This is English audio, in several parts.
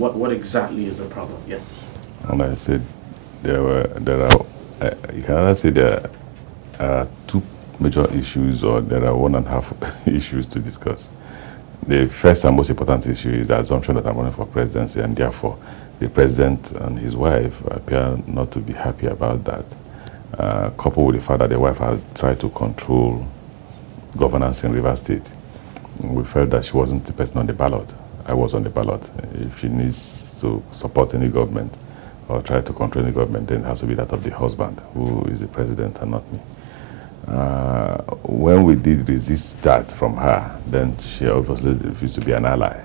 What exactly is the problem? Yeah. And I said there are you can either say there are two major issues, or there are 1.5 issues to discuss. The first and most important issue is the assumption that I'm running for presidency, and therefore the president and his wife appear not to be happy about that, coupled with the fact that the wife has tried to control governance in Rivers State. We felt that she wasn't the person on the ballot. I was on the ballot. If she needs to support any government or try to control any government, then it has to be that of the husband, who is the president and not me. When we did resist that from her, then she obviously refused to be an ally.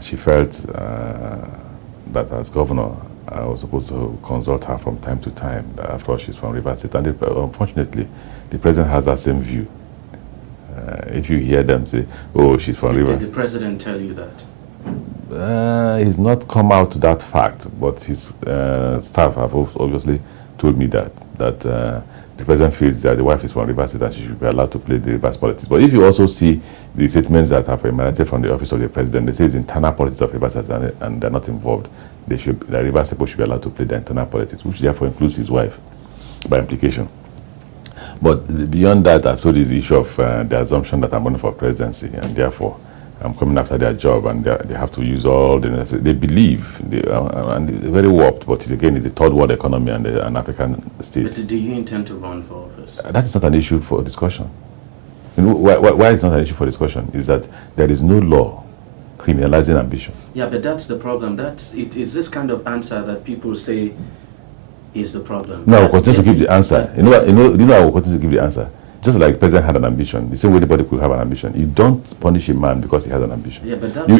She felt that as governor, I was supposed to consult her from time to time. After all, she's from Rivers State. And unfortunately, the president has that same view. If you hear them say, oh, she's from Rivers. Did the president tell you that? He's not come out to that fact, but his staff have obviously told me that the president feels that the wife is from Rivers State and she should be allowed to play the Rivers politics. But if you also see the statements that have emanated from the office of the president, they say it's internal politics of Rivers State and they're not involved. The Rivers State should be allowed to play the internal politics, which therefore includes his wife by implication. But beyond that, I've told you the issue of the assumption that I'm running for presidency, and therefore I'm coming after their job, and they have to use all the necessary. They believe, and they're very warped, but again, it's a third world economy and an African state. But do you intend to run for office? That is not an issue for discussion. You know, why it's not an issue for discussion is that there is no law criminalizing ambition. Yeah, but that's the problem. It's this kind of answer that people say is the problem. No, I will continue to give the answer. You know, I will continue to give the answer. Just like the president had an ambition, the same way anybody could have an ambition. You don't punish a man because he has an ambition. Yeah, but that's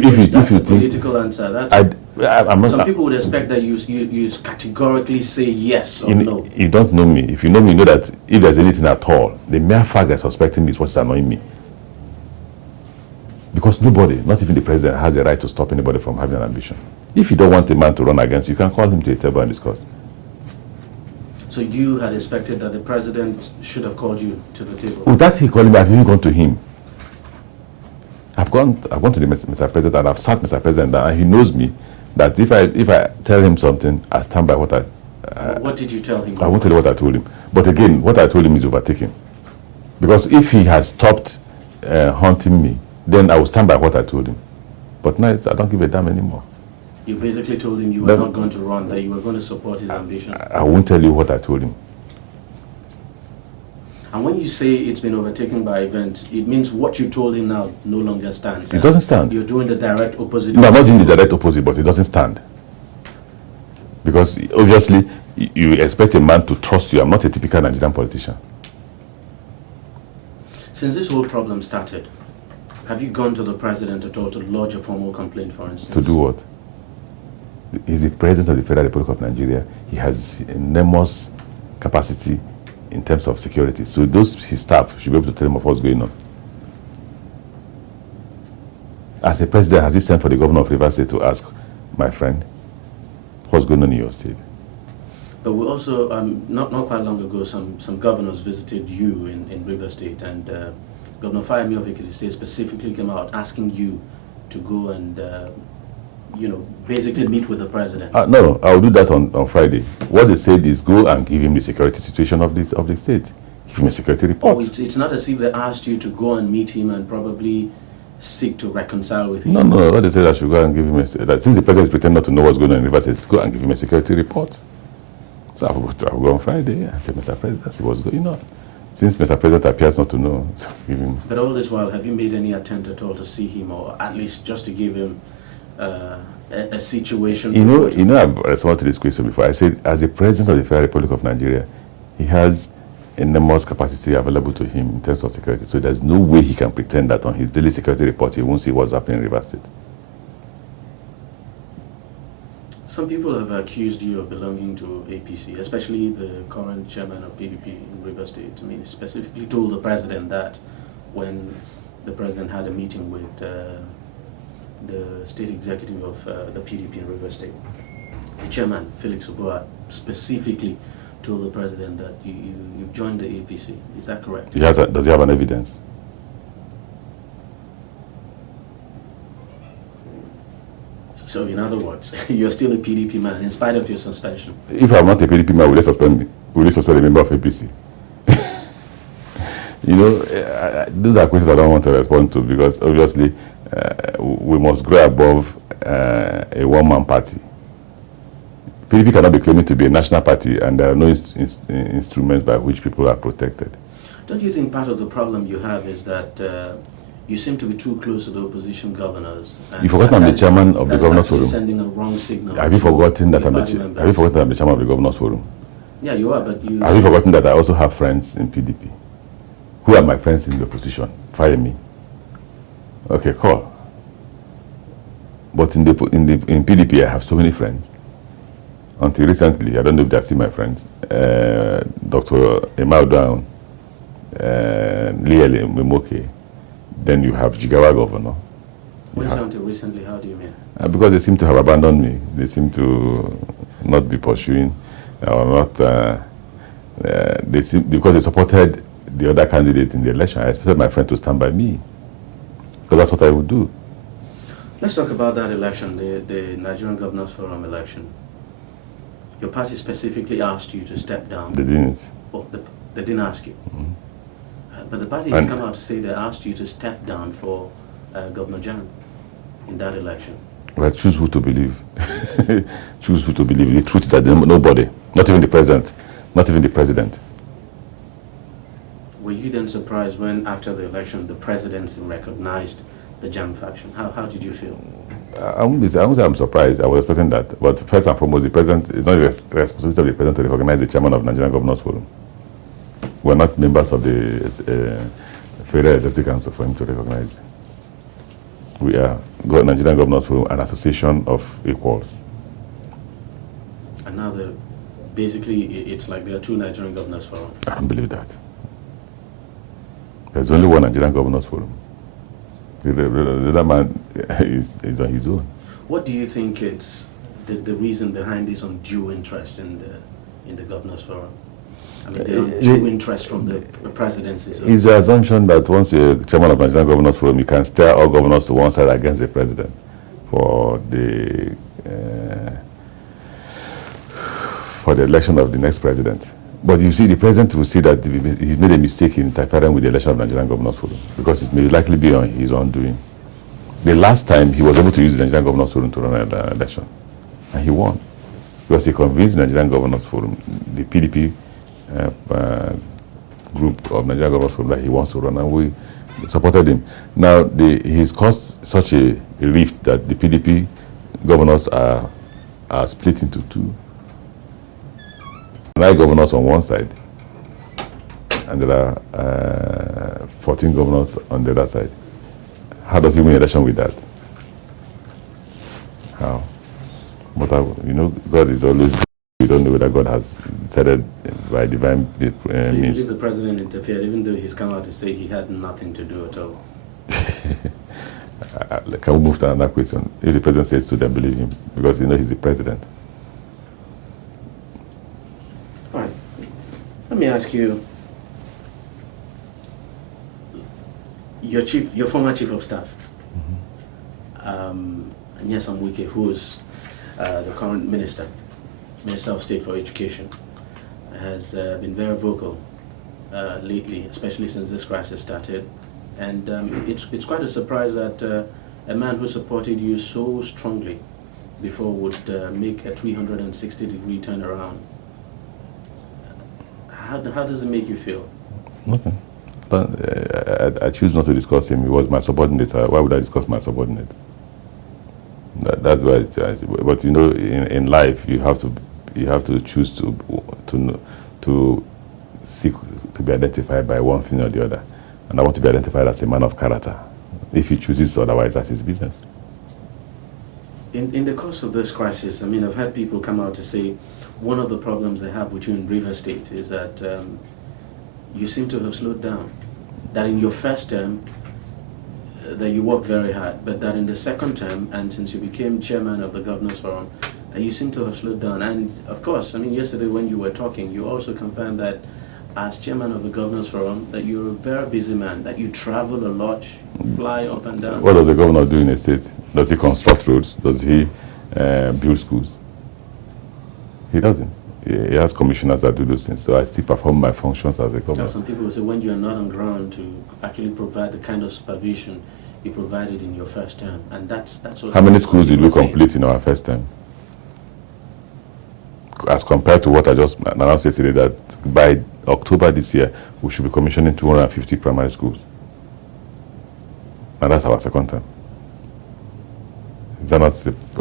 a political answer. I'm not, some people would expect that you categorically say yes or no. You don't know me. If you know me, you know that if there's anything at all, the mere fact that suspecting me is what's annoying me. Because nobody, not even the president, has the right to stop anybody from having an ambition. If you don't want a man to run against you, can call him to a table and discuss. So you had expected that the president should have called you to the table? Without he calling me, I've even gone to him. I've gone to the Mr. President and I've sat Mr. President down, and he knows me that if I tell him something, I stand by what what did you tell him? I won't tell you what I told him. But again, what I told him is overtaken. Because if he has stopped haunting me, then I will stand by what I told him. But now I don't give a damn anymore. You basically told him you were not going to run, that you were going to support his ambition. I won't tell you what I told him. And when you say it's been overtaken by events, it means what you told him now no longer stands. It doesn't stand. You're doing the direct opposite. No, I'm not doing the direct opposite, but it doesn't stand. Because obviously, you expect a man to trust you. I'm not a typical Nigerian politician. Since this whole problem started, have you gone to the president at all to lodge a formal complaint, for instance? To do what? He's the president of the Federal Republic of Nigeria. He has enormous capacity in terms of security. So his staff should be able to tell him of what's going on. As a president, has he sent for the governor of Rivers State to ask, my friend, what's going on in your state? But we also, not quite long ago, some governors visited you in Rivers State, and Governor Fayemi of Ekiti State specifically came out asking you to go and basically meet with the president. No, I'll do that on Friday. What they said is go and give him the security situation of the state. Give him a security report. Oh, it's not as if they asked you to go and meet him and probably seek to reconcile with him. No. What they said, I should go and give him that since the president is pretending not to know what's going on in Rivers State, go and give him a security report. So I'll go on Friday. I said, Mr. President, see what's going on. Since Mr. President appears not to know, so give him. But all this while, have you made any attempt at all to see him, or at least just to give him a situation? I've responded to this question before. I said, as the president of the Federal Republic of Nigeria, he has enormous capacity available to him in terms of security. So there's no way he can pretend that on his daily security report he won't see what's happening in Rivers State. Some people have accused you of belonging to APC, especially the current chairman of PDP in Rivers State. I mean, specifically told the president that when the president had a meeting with the state executive of the PDP in Rivers State. The chairman, Felix Oboa, specifically told the president that you've joined the APC. Is that correct? Does he have an evidence? So in other words, you're still a PDP man in spite of your suspension. If I'm not a PDP man, will they suspend me? Will they suspend a member of APC? You know, those are questions I don't want to respond to, because obviously we must grow above a one-man party. PDP cannot be claiming to be a national party, and there are no instruments by which people are protected. Don't you think part of the problem you have is that you seem to be too close to the opposition governors? You've forgotten I'm the chairman of the Governors Forum. Sending a wrong signal. Have you forgotten that I'm the chairman of the Governors Forum? Yeah, you are, but you... Have you forgotten that I also have friends in PDP? Who are my friends in the opposition? Fire me. Okay, call. But in PDP, I have so many friends. Until recently, I don't know if they're still my friends. Dr. Amaechi, Liel Memoke. Then you have Jigawa governor. What is until recently? How do you mean? Because they seem to have abandoned me. They seem to not be pursuing, or not. Because they supported the other candidate in the election. I expected my friend to stand by me, because that's what I would do. Let's talk about that election, the Nigerian Governors Forum election. Your party specifically asked you to step down. They didn't. Oh, they didn't ask you. Mm-hmm. But the party has come out to say they asked you to step down for Governor Jan in that election. Well, choose who to believe. Choose who to believe. The truth is that nobody, not even the president, Were you then surprised when, after the election, the presidency recognized the Jan faction? How did you feel? I won't say I'm surprised. I was expecting that. But first and foremost, the president, it's not the responsibility of the president to recognize the chairman of Nigerian Governors Forum. We're not members of the Federal Executive Council for him to recognize. We are Nigerian Governors Forum, an association of equals. And now, basically, it's like there are two Nigerian Governors Forum. I don't believe that. There's only one Nigerian Governors Forum. The other man is on his own. What do you think is the reason behind this undue interest in the Governors Forum? I mean, the undue interest from the presidency. It's the assumption that once you're chairman of Nigerian Governors Forum, you can steer all governors to one side against the president for the election of the next president. But you see, the president will see that he's made a mistake in interfering with the election of Nigerian Governors Forum, because it may likely be on his own doing. The last time he was able to use the Nigerian Governors Forum to run an election, and he won, because he convinced the Nigerian Governors Forum, the PDP group of Nigerian Governors Forum, that he wants to run, and we supported him. Now, he's caused such a rift that the PDP governors are split into two. 9 governors on one side, and there are 14 governors on the other side. How does he win election with that? How? But God is always good. We don't know whether God has decided by divine means. So you believe the president interfered, even though he's come out to say he had nothing to do at all? Can we move to another question? If the president says so, then believe him, because he's the president. All right. Let me ask you, your former chief of staff, Nyesom Wike, who is the current Minister of State for Education, has been very vocal lately, especially since this crisis started. And it's quite a surprise that a man who supported you so strongly before would make a 360-degree turnaround. How does it make you feel? Nothing. But I choose not to discuss him. He was my subordinate. Why would I discuss my subordinate? That's why. But in life, you have to choose to seek to be identified by one thing or the other. And I want to be identified as a man of character. If he chooses otherwise, that's his business. In the course of this crisis, I mean, I've had people come out to say one of the problems they have with you in Rivers State is that you seem to have slowed down. That in your first term, that you worked very hard, but that in the second term, and since you became chairman of the Governors Forum, that you seem to have slowed down. And of course, I mean, yesterday when you were talking, you also confirmed that as chairman of the Governors Forum, that you're a very busy man, that you travel a lot, fly up and down. What does the governor do in a state? Does he construct roads? Does he build schools? He doesn't. He has commissioners that do those things. So I still perform my functions as a governor. Now, some people will say when you are not on ground to actually provide the kind of supervision you provided in your first term, and that's what. How many schools did we complete in our first term? As compared to what I just announced yesterday, that by October this year, we should be commissioning 250 primary schools. And that's our second term. Is that not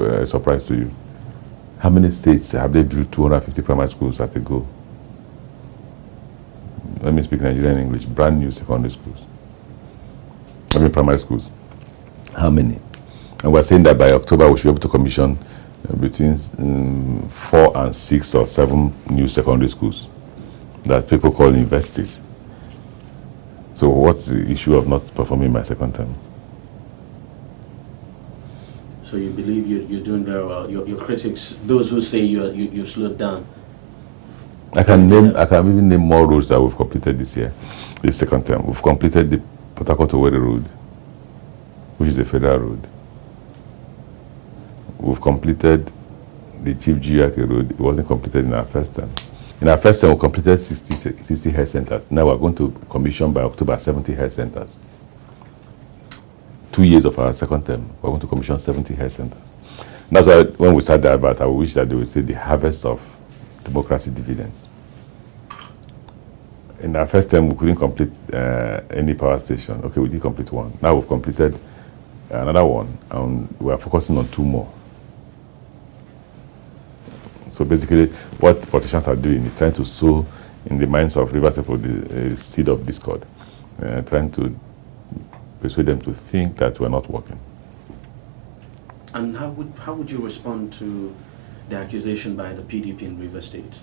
a surprise to you? How many states have they built 250 primary schools at a go? Let me speak Nigerian English. Brand new secondary schools. Primary schools. How many? And we're saying that by October we should be able to commission between 4 and 6 or 7 new secondary schools that people call universities. So what's the issue of not performing my second term? So you believe you're doing very well. Your critics, those who say you slowed down. I can even name more roads that we've completed this year, this second term. We've completed the Port Harcourt to Owerri Road, which is a federal road. We've completed the Chief Giake Road. It wasn't completed in our first term. In our first term, we completed 60 health centers. Now we're going to commission by October 70 health centers. 2 years of our second term, we're going to commission 70 health centers. That's why when we start the advert, I wish that they would say the harvest of democracy dividends. In our first term, we couldn't complete any power station. Okay, we did complete one. Now we've completed another one, and we are focusing on 2 more. So basically, what politicians are doing is trying to sow in the minds of Rivers people the seed of discord, trying to persuade them to think that we're not working. And how would you respond to the accusation by the PDP in Rivers State?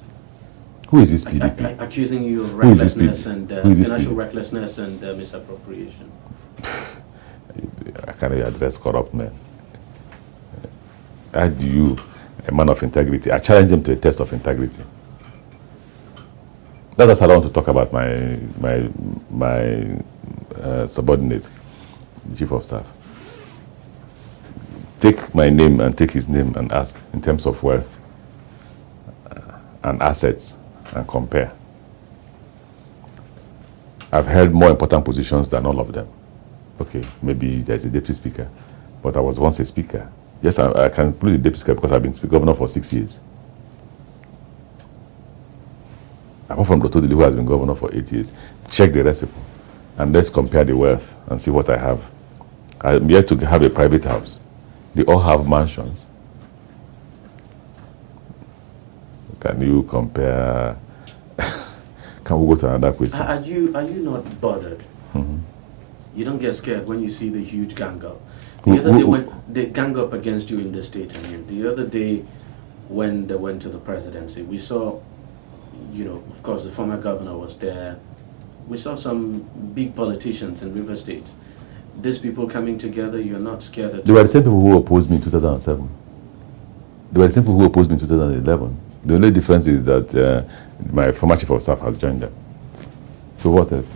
Who is this PDP? Accusing you of recklessness and financial PDP? Recklessness and misappropriation. I can't address corrupt men. How do you, a man of integrity, I challenge him to a test of integrity. That's what I want to talk about my subordinate, the Chief of Staff. Take my name and take his name and ask in terms of wealth and assets and compare. I've held more important positions than all of them. Okay, maybe there's a deputy speaker, but I was once a speaker. Yes, I can include the deputy speaker because I've been governor for 6 years. Apart from Dr. Dili, who has been governor for 8 years. Check the recipe and let's compare the wealth and see what I have. I'm yet to have a private house. They all have mansions. Can you compare? Can we go to another question? Are you not bothered? Mm-hmm. You don't get scared when you see the huge gang up. The other day when they gang up against you in the state, I mean, the other day when they went to the presidency, we saw, of course, the former governor was there. We saw some big politicians in River State. These people coming together, you're not scared at all. They were the same people who opposed me in 2007. They were the same people who opposed me in 2011. The only difference is that my former chief of staff has joined them. So what else?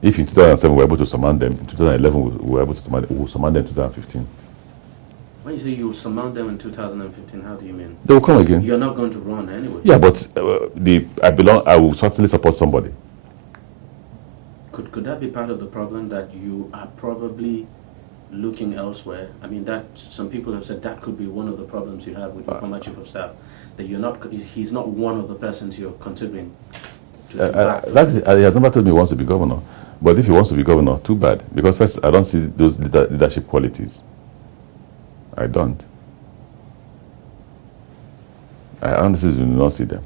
If in 2007 we were able to surmount them, in 2011 we were able to surmount them, we will surmount them in 2015. When you say you will surmount them in 2015, how do you mean? They will come again. You're not going to run anyway. Yeah, but I will certainly support somebody. Could that be part of the problem, that you are probably looking elsewhere? I mean, that some people have said that could be one of the problems you have with your former chief of staff, that he's not one of the persons you're considering to back. He has never told me he wants to be governor. But if he wants to be governor, too bad. Because first, I don't see those leadership qualities. I don't. I honestly do not see them.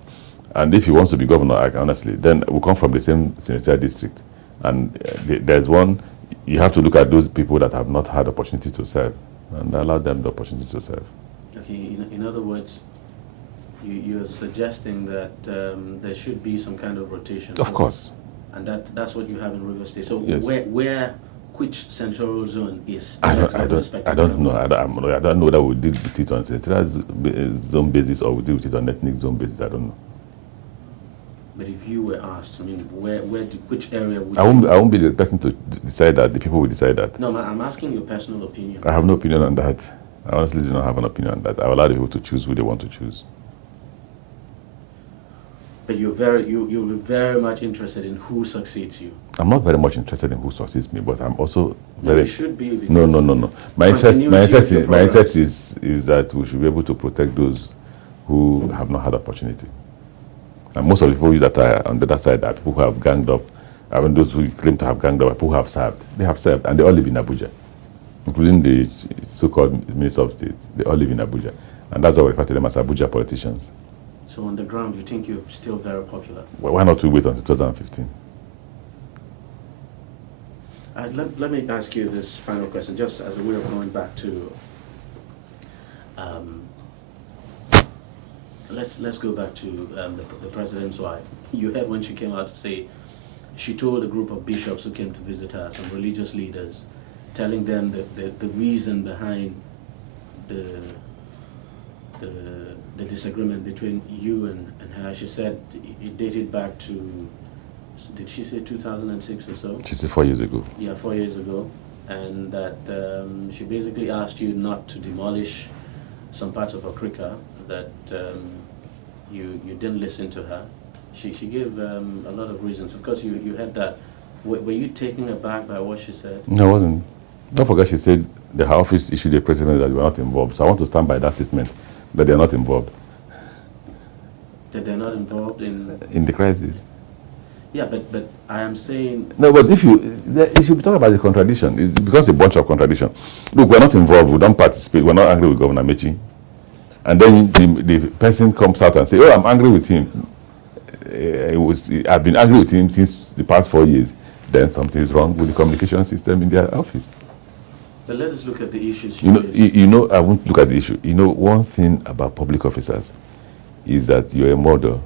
And if he wants to be governor, then we come from the same senatorial district. And there's one, you have to look at those people that have not had opportunity to serve and allow them the opportunity to serve. Okay, in other words, you're suggesting that there should be some kind of rotation. Of course. And that's what you have in River State. So yes. Which central zone is I don't know. I don't know whether we deal with it on central zone basis or we deal with it on ethnic zone basis. I don't know. But if you were asked, I mean, which area would I won't be the person to decide that. The people will decide that. No, I'm asking your personal opinion. I have no opinion on that. I honestly do not have an opinion on that. I will allow the people to choose who they want to choose. But you're very much interested in who succeeds you. I'm not very much interested in who succeeds me, but I'm also very. No, you should be. No. My interest is that we should be able to protect those who have not had opportunity. And most of the people that are on the other side are people who have ganged up. I mean, those who claim to have ganged up are people who have served. They have served, and they all live in Abuja, including the so-called Minister of State. They all live in Abuja, and that's why we refer to them as Abuja politicians. So on the ground, you think you're still very popular? Well, why not we wait until 2015? Let me ask you this final question, just as a way of going back to. Let's go back to the president's wife. You heard when she came out to say, she told a group of bishops who came to visit her, some religious leaders, telling them the reason behind the disagreement between you and her. She said it dated back to, did she say 2006 or so? She said 4 years ago. Yeah, 4 years ago. And that she basically asked you not to demolish some parts of Okrika, that you didn't listen to her. She gave a lot of reasons. Of course, you had that. Were you taken aback by what she said? No, I wasn't. Don't forget, she said her office issued a statement that they were not involved. So I want to stand by that statement, that they are not involved. That they're not involved in the crisis. Yeah, but I am saying... No, but if you should be talking about the contradiction. It's because a bunch of contradiction. Look, we're not involved. We don't participate. We're not angry with Governor Amaechi. And then the person comes out and says, oh, I'm angry with him. I've been angry with him since the past 4 years. Then something is wrong with the communication system in their office. But let us look at the issues. You know, I won't look at the issue. You know, one thing about public officers is that you're a model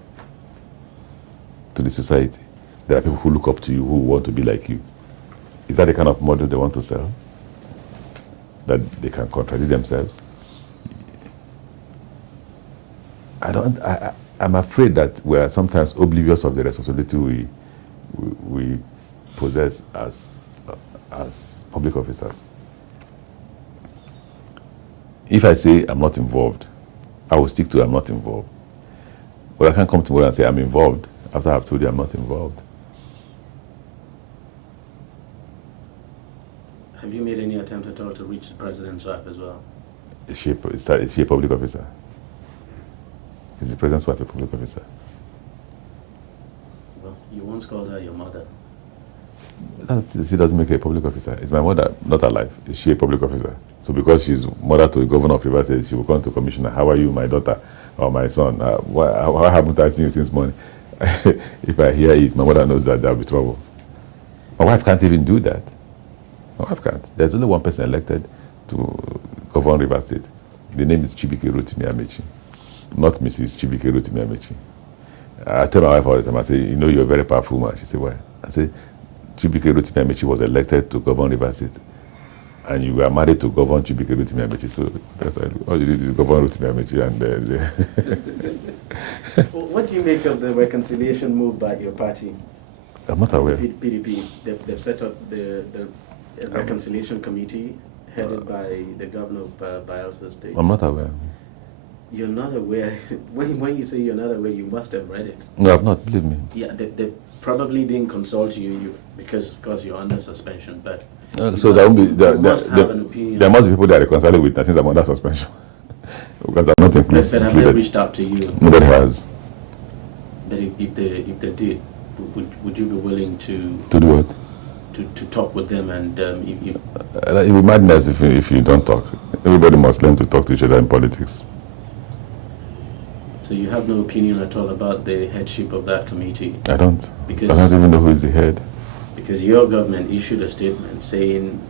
to the society. There are people who look up to you, who want to be like you. Is that the kind of model they want to sell? That they can contradict themselves? I'm afraid that we are sometimes oblivious of the responsibility we possess as public officers. If I say I'm not involved, I will stick to I'm not involved. But I can't come tomorrow and say I'm involved after I've told you I'm not involved. Have you made any attempt at all to reach the president's wife as well? Is she a public officer? Is the president's wife a public officer? Well, you once called her your mother. She doesn't make her a public officer. Is my mother not alive? Is she a public officer? So because she's mother to the governor of Rivers State, she will come to commissioner. How are you, my daughter or my son? Why haven't I seen you since morning? If I hear it, my mother knows that there'll be trouble. My wife can't even do that. My wife can't. There's only one person elected to govern Rivers State. The name is Chibike Rotimi Amaechi, not Mrs. Chibike Rotimi Amaechi. I tell my wife all the time, I say, you know, you're a very powerful woman. She said, why? I say, Chibike Rotimi Amaechi was elected to govern Rivers State, and you were married to govern Chibike Rotimi Amaechi. So that's all you did is govern Rotimi Amaechi. And what do you make of the reconciliation move by your party? I'm not aware. PDP, they've set up the reconciliation committee headed by the governor of Bayelsa State. I'm not aware. You're not aware? When you say you're not aware, you must have read it. No, I've not. Believe me. Yeah, they probably didn't consult you because, of course, you're under suspension. But so there won't be. You must have an opinion. There must be people that are reconciling with since I'm under suspension because I'm not included. But have they reached out to you? Nobody has. But if they did, would you be willing to do what? To talk with them and it would be madness if you don't talk. Everybody must learn to talk to each other in politics. So you have no opinion at all about the headship of that committee? I don't. Because I don't even know who is the head. Because your government issued a statement saying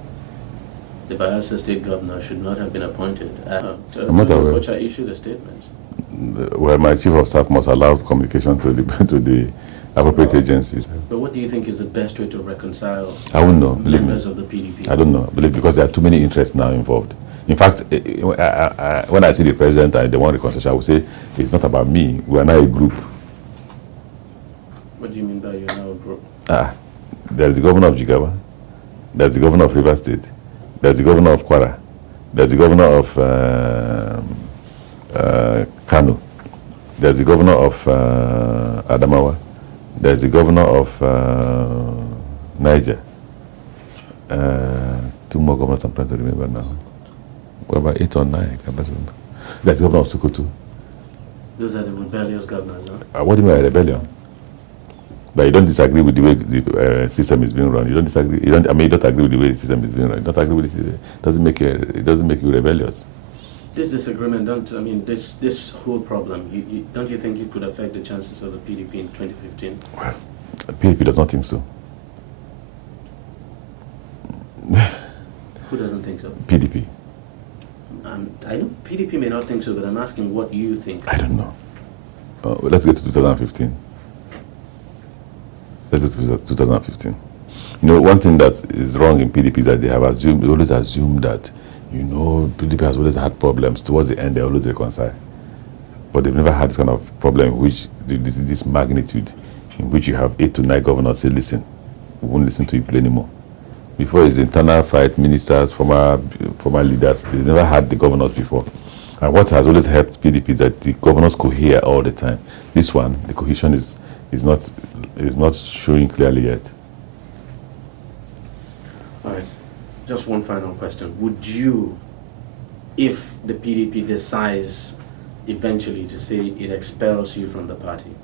the Bayelsa State Governor should not have been appointed. I'm not aware. Kocha issued a statement. Well, my chief of staff must allow communication to the appropriate agencies. But what do you think is the best way to reconcile I wouldn't know, members of the PDP? I don't know, because there are too many interests now involved. In fact, when I see the president and they want reconciliation, I would say it's not about me. We are not a group. There's the governor of Jigawa, there's the governor of Rivers State, there's the governor of Kwara, there's the governor of Kano, there's the governor of Adamawa, there's the governor of Niger. Two more governors I'm trying to remember now. What about 8 or 9? I can't remember. There's the governor of Sokoto. Those are the rebellious governors, huh? What do you mean by rebellion? But you don't disagree with the way the system is being run. You don't disagree. You don't agree with the way the system is being run. You don't agree with it. It doesn't make you rebellious. This disagreement, this whole problem, don't you think it could affect the chances of the PDP in 2015? Well, the PDP does not think so. Who doesn't think so? PDP. I know PDP may not think so, but I'm asking what you think. I don't know. Let's get to 2015. Let's get to 2015. You know, one thing that is wrong in PDP is that they always assume that, PDP has always had problems. Towards the end, they always reconcile. But they've never had this kind of problem, which this magnitude, in which you have 8 to 9 governors say, listen, we won't listen to you anymore. Before it's internal fight, ministers, former leaders, they never had the governors before. And what has always helped PDP is that the governors cohere all the time. This one, the cohesion is not showing clearly yet. All right. Just one final question. Would you, if the PDP decides eventually to say it expels you from the party,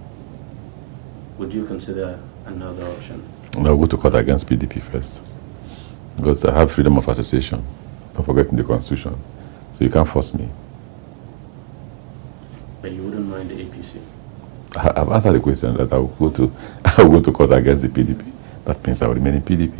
would you consider another option? I'll go to court against PDP first. Because I have freedom of association, not forgetting the Constitution. So you can't force me. But you wouldn't mind the APC? I've answered the question that I will go to court against the PDP. That means I will remain in PDP.